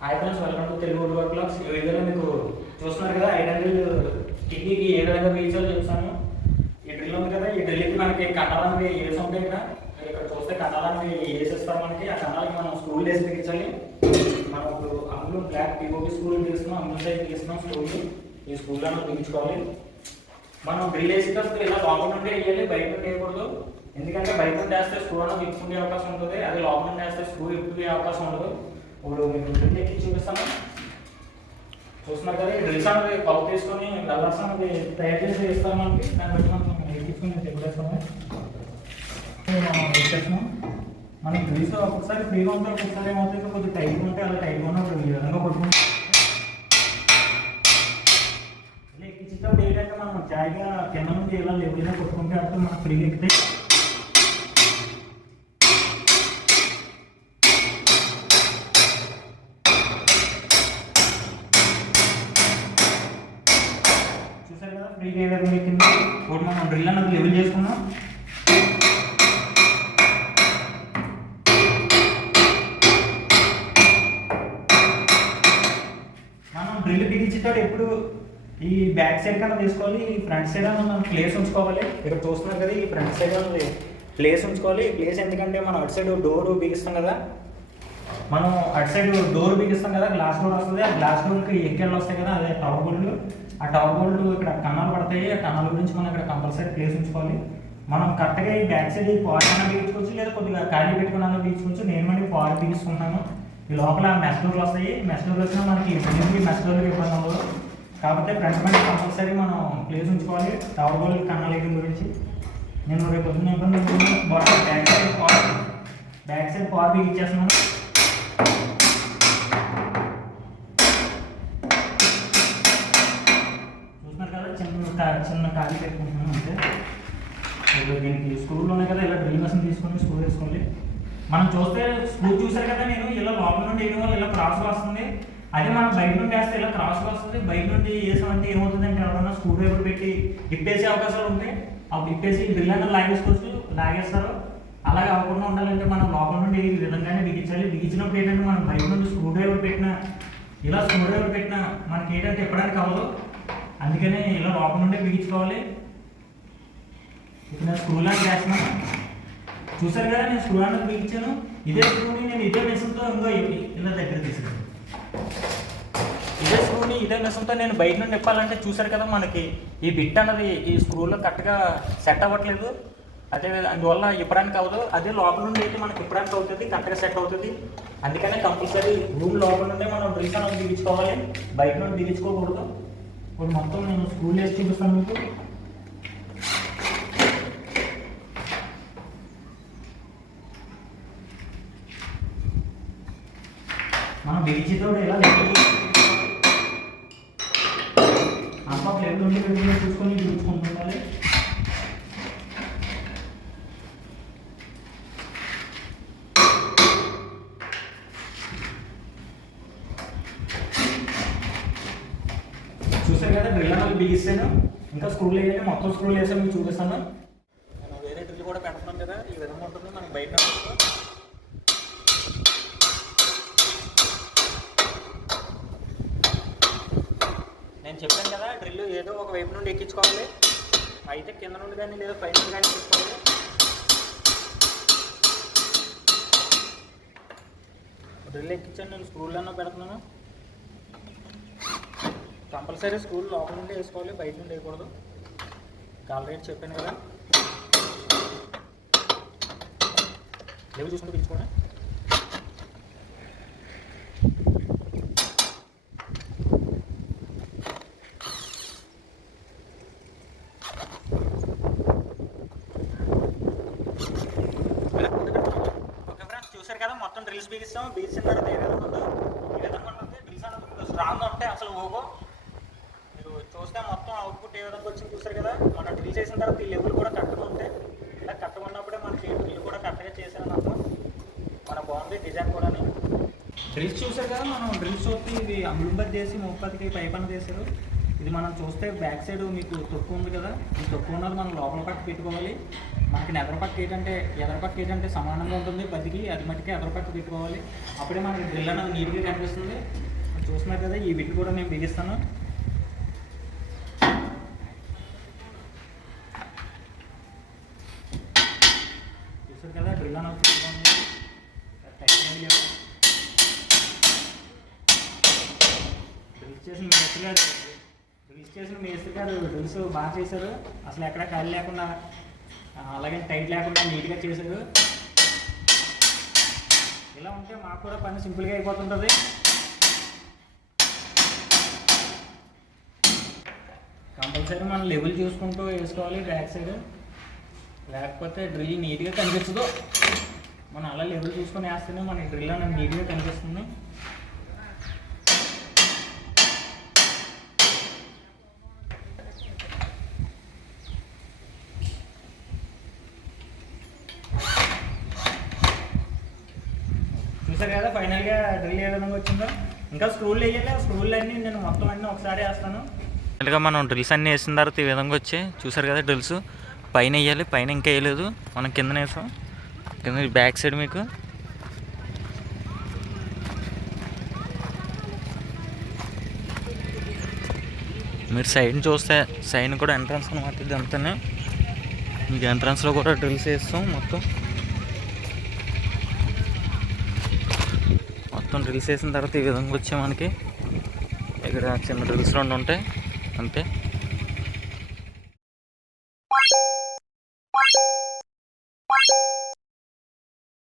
Hi friends welcome to Telugu work blogs ఈ వీడియోలో మీకు చూస్తున్నారు కదా ఎయిట్ హండ్రెడ్ కిడ్నీకి ఏ విధంగా వేయించాలో చెప్తాను ఈ డ్రిల్ ఉంది కదా ఈ డ్రిల్కి మనకి కన్నాలనేవి ఏస్ ఉంటాయి ఇక్కడ మీరు ఇక్కడ చూస్తే కన్నాలనేవి వేసేస్తారు మనకి ఆ కన్నాలకి మనం స్కూల్ వేసి బిగించాలి మనం ఇప్పుడు అందులో బ్లాక్ పిఓపి స్కూల్ తీసుకున్నాం అందులో సైడ్ తీసుకున్నాం స్కూల్ ఈ స్కూల్లో బిగించుకోవాలి మనం డ్రిల్ వేసేటప్పుడు ఇలా లోపల నుండి వేయాలి బయట నుండి వేయకూడదు. ఎందుకంటే బయట నుండి వేస్తే స్కూల్ అనేది అవకాశం ఉంటుంది. అదే లోపల నుండి వేస్తే స్కూల్ ఇప్పుకునే అవకాశం ఉండదు. ఇప్పుడు మీకు డ్రిల్ ఎక్కి చూపిస్తాను చూస్తున్నారు కదా ఈ డ్రిల్స్ అనేది కౌట్ తీసుకొని కలర్స్ అనేది తయారు చేసి ఇస్తాం మనకి దాన్ని బట్టి మనం ఎక్కించుకొని చెప్పేస్తాము ఎక్కేస్తాము మనకి డ్రిల్స్ ఒక్కొక్కసారి ఫ్రీగా ఉంటే ఒక్కొక్కసారి ఏమవుతుంది కొద్దిగా టైట్గా ఉంటే అలా టైట్గా ఉన్నప్పుడు ఈ విధంగా కొట్టుకుంటాం ఇలా ఎక్కించేటప్పుడు ఏంటంటే మనం జాయిగా కింద నుంచి ఇలా లెవెల్గా కొట్టుకుంటే అప్పుడు మనకు ఫ్రీగా ఎక్కితే చూసారు కదా ఫ్రీ ఏ విధంగా కింద ఇప్పుడు మనం డ్రిల్ అన్నది లెవెల్ చేసుకున్నాం మనం డ్రిల్ బిగించేటప్పుడు ఎప్పుడు ఈ బ్యాక్ సైడ్ కన్నా తీసుకోవాలి ఈ ఫ్రంట్ సైడ్ అన్న మనం ప్లేస్ ఉంచుకోవాలి. ఇక్కడ చూస్తున్నారు కదా ఈ ఫ్రంట్ సైడ్ అన్నది ప్లేస్ ఉంచుకోవాలి. ఈ ప్లేస్ ఎందుకంటే మనం అటు సైడ్ డోర్ బిగిస్తాం కదా. మనం అటు సైడ్ డోర్ బిగిస్తాం కదా గ్లాస్ డోర్ వస్తుంది. ఆ గ్లాస్ డోర్కి ఎక్కెళ్ళు వస్తాయి కదా అదే టవర్ బోల్డ్ ఆ టవర్ బోల్డ్ ఇక్కడ కన్నాలు పడతాయి. ఆ కన్నాల గురించి మనం ఇక్కడ కంపల్సరీ ప్లేస్ ఉంచుకోవాలి. మనం కరెక్ట్గా ఈ బ్యాక్ సైడ్ ఈ పార్ అన్న బిగించుకోవచ్చు లేదా కొద్దిగా ఖాళీ పెట్టుకుని అన్న బిగించుకోవచ్చు నేను మళ్ళీ పాలు బిగిస్తున్నాను ఈ లోపల మెస్ డోర్లు వస్తాయి. మెస్ డోర్లు వచ్చినా మనకి బిల్డింగ్కి మెస్ డోర్లు ఇబ్బంది ఉండదు. కాకపోతే ఫ్రంట్ బండి కంపల్సరీ మనం ప్లేస్ ఉంచుకోవాలి. టవర్ బోల్డ్ కన్నాల గురించి. నేను రేపు పొద్దున్న ఇబ్బంది బ్యాక్ సైడ్ పాలు బ్యాక్ సైడ్ పార్ బిగించేస్తున్నాను చిన్న చిన్న ఖాళీ పెట్టుకుంటున్నాను అంతే. ఇప్పుడు దీనికి స్క్రూలు ఉన్నాయి కదా ఇలా డ్రిల్ మెషిన్ తీసుకొని స్క్రూ వేసుకోండి. మనం చూస్తే స్క్రూ చూసారు కదా నేను ఇలా లోపల నుండి వేయడం వల్ల ఇలా క్రాస్ వస్తుంది. అదే మనం బయట నుండి వేస్తే ఇలా క్రాస్ వస్తుంది. బయట నుండి వేసామంటే ఏమవుతుందంటే ఎవరైనా స్క్రూ డ్రైవర్ పెట్టి ఇప్పేసే అవకాశాలు ఉంటాయి అప్పుడు ఇప్పేసి డ్రిల్ అంటే లాగేసుకోవచ్చు లాగేస్తారు. అలాగే అవ్వకుండా ఉండాలంటే మనం లోపల నుండి ఈ విధంగానే బిగించాలి. బిగించినప్పుడు ఏంటంటే మనం బయట నుండి స్క్రూ డ్రైవర్ పెట్టిన ఇలా స్క్రూ డ్రైవర్ పెట్టిన మనకి ఏంటంటే ఎప్పటికీ అవ్వదు. అందుకనే ఇలా లోపల నుండే బిగించుకోవాలి. ఇప్పుడు నేను స్క్రూ లాంటి చేస్తున్నాను చూసారు కదా నేను స్క్రూ లాంటి బిగించాను. ఇదే స్క్రూని నేను ఇదే మెషిన్తో ఇంకో ఇలా దగ్గర తీసుకున్నాను ఇదే స్క్రూని ఇదే మెషిన్తో నేను బయట నుండి ఇప్పాలంటే చూసారు కదా మనకి ఈ బిట్ అన్నది ఈ స్క్రూలో కరెక్ట్గా సెట్ అవ్వట్లేదు. అదే అందువల్ల ఇప్పడానికి అవ్వదు. అదే లోపల నుండి అయితే మనకి ఇప్పడానికి అవుతుంది కరెక్ట్గా సెట్ అవుతుంది. అందుకనే కంపల్సరీ రూమ్ లోపల నుండే మనం డ్రిల్స్ అనేది బిగించుకోవాలి. బయట నుండి బిగించుకోకూడదు. ఇప్పుడు మొత్తం నేను స్కూల్ వేసి చూపిస్తాను మీకు. మనం బిగించేటప్పుడు ఎలా లెక్కలు అంతా ప్లేట్ నుండి పెట్టుకుని చూసుకొని బిగించుకుంటుండాలి చూసారు కదా డ్రిల్ అనేది బిగిస్తాను. ఇంకా స్క్రూలు వేయాలి మొత్తం స్క్రూలు వేసాను మీకు చూపిస్తాను. నేను వేరే డ్రిల్ కూడా పెడుతున్నాను కదా ఈ విధంగా ఉంటుంది మనకి బయట నేను చెప్పాను కదా డ్రిల్ ఏదో ఒక వైపు నుండి ఎక్కించుకోవాలి. అయితే కింద నుండి కానీ లేదా పై నుండి కానీ ఎక్కించుకోవాలి. డ్రిల్ ఎక్కించాను నేను స్క్రూలన్నా పెడుతున్నాను. కంపల్సరీ స్కూల్ లోపల నుండి వేసుకోవాలి బయట నుండి వేయకూడదు. ఆల్రెడీ చెప్పాను కదా. లేవు చూసుకుంటూ పిలుచుకోండి. ఓకే ఫ్రెండ్స్ చూసారు కదా మొత్తం డ్రిల్స్ బిగిస్తాం బిగిసిన తర్వాత ఏ విధంగా ఉందో? ఈ విధంగా ఉంటుంది డ్రిల్స్ అనేది స్ట్రాంగ్ ఉంటే అసలు ఓగో చూస్తే మొత్తం అవుట్పుట్ ఏ విధంగా వచ్చింది చూసారు కదా? మన డ్రిల్ చేసిన తర్వాత ఈ లెవెల్ కూడా కరెక్ట్గా ఉంటాయి ఇలా కరెక్ట్గా ఉన్నప్పుడే మనకి డ్రిల్ కూడా కరెక్ట్గా చేసాను అర్థం మన బాగుంది డిజైన్ కూడా డ్రిల్స్ చూసారు కదా మనం డ్రిల్స్ వచ్చి ఇది అమృంబర్ చేసి ముప్పతికి పైపన్న చేశారు. ఇది మనం చూస్తే బ్యాక్ సైడ్ మీకు తొక్కు ఉంది కదా ఈ తొక్కు ఉన్నది మనం లోపల పట్టు పెట్టుకోవాలి. మనకి ఎదరపట్టు ఏంటంటే ఎదరపట్టు ఏంటంటే సమానంగా ఉంటుంది పదికి అది మట్టికి ఎదరపట్టు పెట్టుకోవాలి. అప్పుడే మనకి డ్రిల్ అనేది నీట్గా కనిపిస్తుంది. చూస్తున్నారు కదా ఈ బిట్ కూడా నేను బిగిస్తాను. చేసిన మేస్త్రి గారు డ్రిల్స్ చేసిన మేస్త్రి గారు డ్రిల్స్ బాగా చేశారు. అసలు ఎక్కడ ఖాళీ లేకుండా అలాగే టైట్ లేకుండా నీట్గా చేశారు. ఇలా ఉంటే మాకు కూడా పని సింపుల్గా అయిపోతుంటుంది. కంపల్సరీ మనం లెవెల్ చూసుకుంటూ వేసుకోవాలి బ్యాక్ సైడ్. లేకపోతే డ్రిల్ నీట్గా కనిపించదు. మనం అలా లెవెల్ చూసుకొని వేస్తేనే మన డ్రిల్ అనేది నీట్గా కనిపిస్తుంది. చూసారు కదా? ఫైనల్గా డ్రిల్ ఏ విధంగా వచ్చిందో ఇంకా స్క్రూలు వేయాలి ఆ స్క్రూలు అన్నీ నేను మొత్తం అన్నీ ఒకసారి వేస్తాను. ఫైనల్గా మనం డ్రిల్స్ అన్నీ వేసిన తర్వాత ఈ విధంగా వచ్చాయి చూసారు కదా డ్రిల్స్ పైన వేయాలి పైన ఇంకా వేయలేదు. మనం కింద వేసాం కింద బ్యాక్ సైడ్ మీకు. మీరు సైడ్ని చూస్తే సైడ్ కూడా ఎంట్రన్స్ అనమాట ఇది అంతనే. మీకు ఎంట్రన్స్లో కూడా డ్రిల్స్ వేస్తాం మొత్తం మొత్తం డ్రిల్స్ వేసిన తర్వాత ఈ విధంగా వచ్చే మనకి. ఇక్కడ చిన్న డ్రిల్స్ రెండు ఉంటాయి. అంతే.